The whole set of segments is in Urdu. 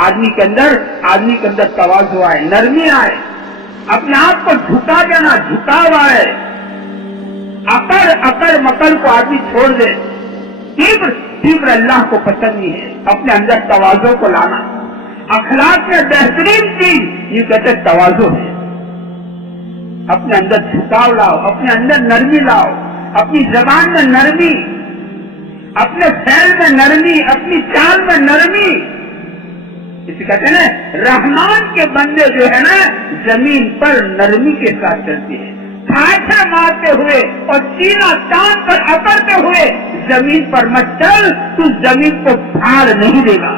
آدمی کے اندر تواضع آئے، نرمی آئے، اپنے آپ کو جھکا دینا، جھکاو آئے، اکڑ مکڑ کو آدمی چھوڑ دے۔ کبر اللہ کو پسند نہیں ہے۔ اپنے اندر تواضع کو لانا، اخلاق میں بہترین چیز یہ کہتے تواضع ہے۔ اپنے اندر جھکاؤ لاؤ، اپنے اندر نرمی لاؤ، اپنی زبان میں نرمی، اپنے فعل میں نرمی، اپنی چال میں نرمی۔ اسے کہتے ہیں نا رحمان کے بندے جو ہے نا زمین پر نرمی کے ساتھ چلتے ہیں، کھاچا مارتے ہوئے اور سینہ تان پر اکڑتے ہوئے زمین پر مت چل، تو زمین کو پھاڑ نہیں دے گا۔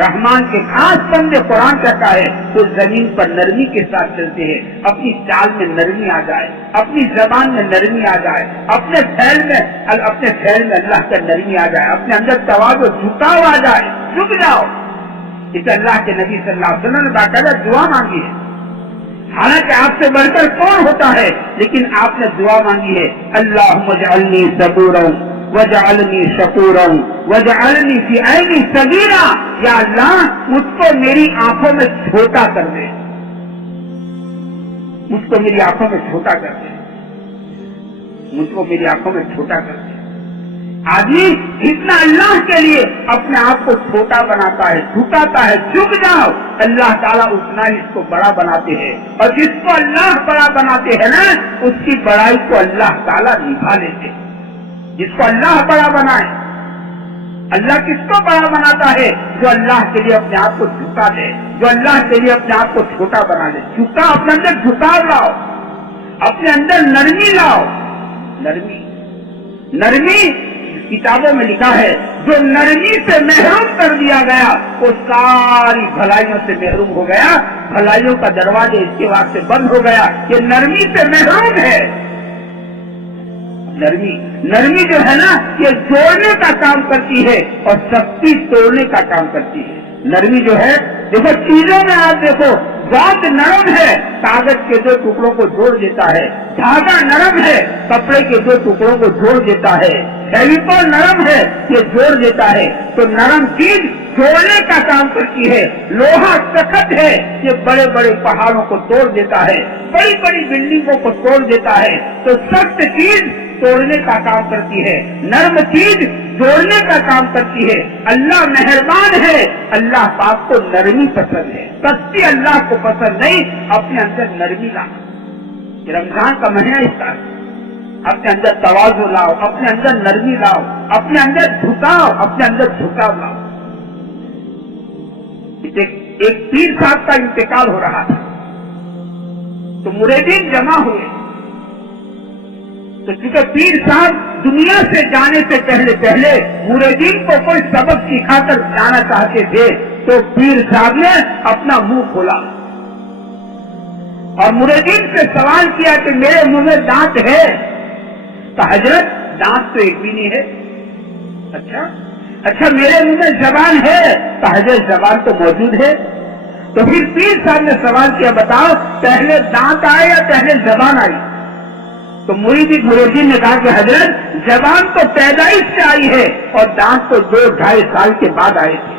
رحمان کے خاص بندے قرآن کہتا ہے تو زمین پر نرمی کے ساتھ چلتے ہیں، اپنی چال میں نرمی آ جائے، اپنی زبان میں نرمی آ جائے، اپنے فعل میں اللہ کا نرمی آ جائے، اپنے اندر تواضع جھکاؤ آ جائے، جھک جاؤ۔ اسے اللہ کے نبی صلی اللہ علیہ وسلم نے باقاعدہ دعا مانگی ہے۔ حالانکہ آپ سے بڑھ کر کون ہوتا ہے، لیکن آپ نے دعا مانگی ہے، اللہم اجعلنی صبورا وجعلنی شکورا وجعلنی فی عینی صغیرا، یا اللہ مجھ کو میری آنکھوں میں چھوٹا کر دے، مجھ کو میری آنکھوں میں چھوٹا کر دے، مجھ کو میری آنکھوں میں چھوٹا کر دے۔ آدمی اتنا اللہ کے لیے اپنے آپ کو چھوٹا بناتا ہے، جھکاتا ہے، جھک جاؤ، اللہ تعالیٰ اتنا ہی اس کو بڑا بناتے ہیں، اور جس کو اللہ بڑا بناتے ہیں نا اس کی بڑائی کو اللہ تعالیٰ نبھا لیتے ہیں۔ جس کو اللہ بڑا بنائے، اللہ کس کو بڑا بناتا ہے؟ جو اللہ کے لیے اپنے آپ کو جھکا دے، جو اللہ کے لیے اپنے آپ کو چھوٹا بنا دے۔ جھکا، اپنے اندر جھکاؤ لاؤ، اپنے اندر نرمی لاؤ۔ نرمی کتابوں میں لکھا ہے جو نرمی سے محروم کر دیا گیا وہ ساری بھلائیوں سے محروم ہو گیا، بھلائیوں کا دروازے اس کے واسطے بند ہو گیا، یہ نرمی سے محروم ہے۔ نرمی جو ہے نا یہ جوڑنے کا کام کرتی ہے اور سختی توڑنے کا کام کرتی ہے۔ نرمی جو ہے دیکھو چیزوں میں آپ دیکھو بہت نرم ہے، کاغذ کے دو ٹکڑوں کو جوڑ دیتا ہے، دھاگا نرم ہے، کپڑے کے دو ٹکڑوں کو جوڑ دیتا ہے، فیویکول نرم ہے، یہ جوڑ دیتا ہے۔ تو نرم چیز جوڑنے کا کام کرتی ہے۔ لوہا سخت ہے، یہ بڑے بڑے پہاڑوں کو توڑ دیتا ہے، بڑی بڑی بلڈنگوں کو توڑ دیتا ہے۔ تو سخت چیز توڑنے کا کام کرتی ہے، نرم چیز جوڑنے کا کام کرتی ہے۔ اللہ مہربان ہے، اللہ پاک کو نرمی پسند ہے، سختی اللہ کو پسند نہیں۔ اپنے اندر نرمی لاؤ، رمضان کا مہینہ اس کا اپنے اندر تواضع لاؤ، اپنے اندر نرمی لاؤ، اپنے اندر جھکاؤ لاؤ۔ ایک پیر صاحب کا انتقال ہو رہا تھا تو مریدین جمع ہوئے، تو چونکہ پیر صاحب دنیا سے جانے سے پہلے مریدین کو کوئی سبق سکھا کر جانا چاہتے تھے، تو پیر صاحب نے اپنا منہ کھولا اور مریدین سے سوال کیا کہ میرے منہ میں دانت ہے؟ تو حضرت دانت تو ایک بھی نہیں ہے۔ اچھا میرے منہ میں زبان ہے؟ تو حضرت زبان تو موجود ہے۔ تو پھر پیر صاحب نے سوال کیا بتاؤ پہلے دانت آئے یا پہلے زبان آئی؟ تو مریدین نے کہا کہ حضرت زبان تو پیدائش سے آئی ہے اور دانت تو 2-2.5 سال کے بعد آئے تھے۔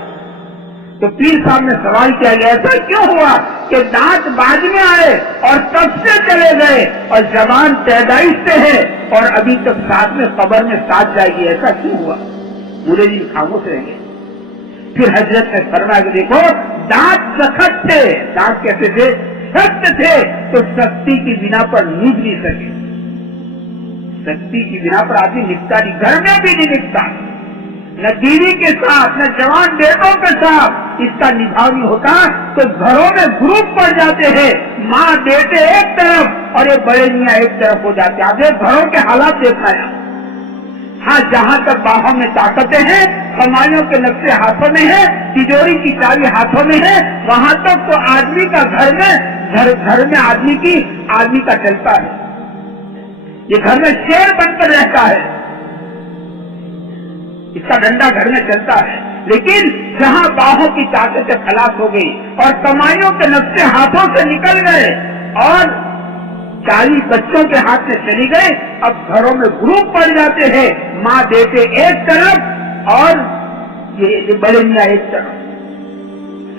تو پیر صاحب نے سوال کیا گیا ایسا کیوں ہوا کہ دانت بعد میں آئے اور تب سے چلے گئے اور زبان پیدائش سے ہے اور ابھی تک ساتھ میں قبر میں ساتھ جائے گی، ایسا کیوں ہوا؟ مریدین خاموش رہیں گے۔ پھر حضرت نے فرمایا کہ دیکھو دانت سخت تھے، دانت کیسے تھے؟ سخت تھے، تو سختی کی بنا پر نبھ نہیں سکے، سختی کی بنا پر آدمی نپٹا نہیں، گھر میں بھی نہیں نپٹا، نہ بیوی کے ساتھ نہ جوان بیٹوں کے ساتھ اس کا نبھاؤ نہیں ہوتا، تو گھروں میں گروپ پڑ جاتے ہیں، ماں بیٹے ایک طرف اور یہ بڑے میاں ایک طرف ہو جاتے ہیں۔ آپ گھروں کے حالات دیکھنا ہے۔ ہاں جہاں تک باہوں میں طاقتیں ہیں، کمائیوں کے نقشے ہاتھوں میں ہیں، تجوری کی چابی ہاتھوں میں ہے، وہاں تک تو آدمی کا گھر میں آدمی کا چلتا ہے، یہ گھر میں شیر بن کر رہتا ہے، اس کا ڈنڈا گھر میں چلتا ہے۔ لیکن جہاں باہوں کی طاقتیں خلاص ہو گئی اور کمائیوں کے نقشے ہاتھوں سے نکل گئے اور 40 بچوں کے ہاتھ میں چلی گئے، اب گھروں میں گروپ پڑ جاتے ہیں، ماں بیٹے ایک طرف اور یہ بڑے میاں ایک طرف۔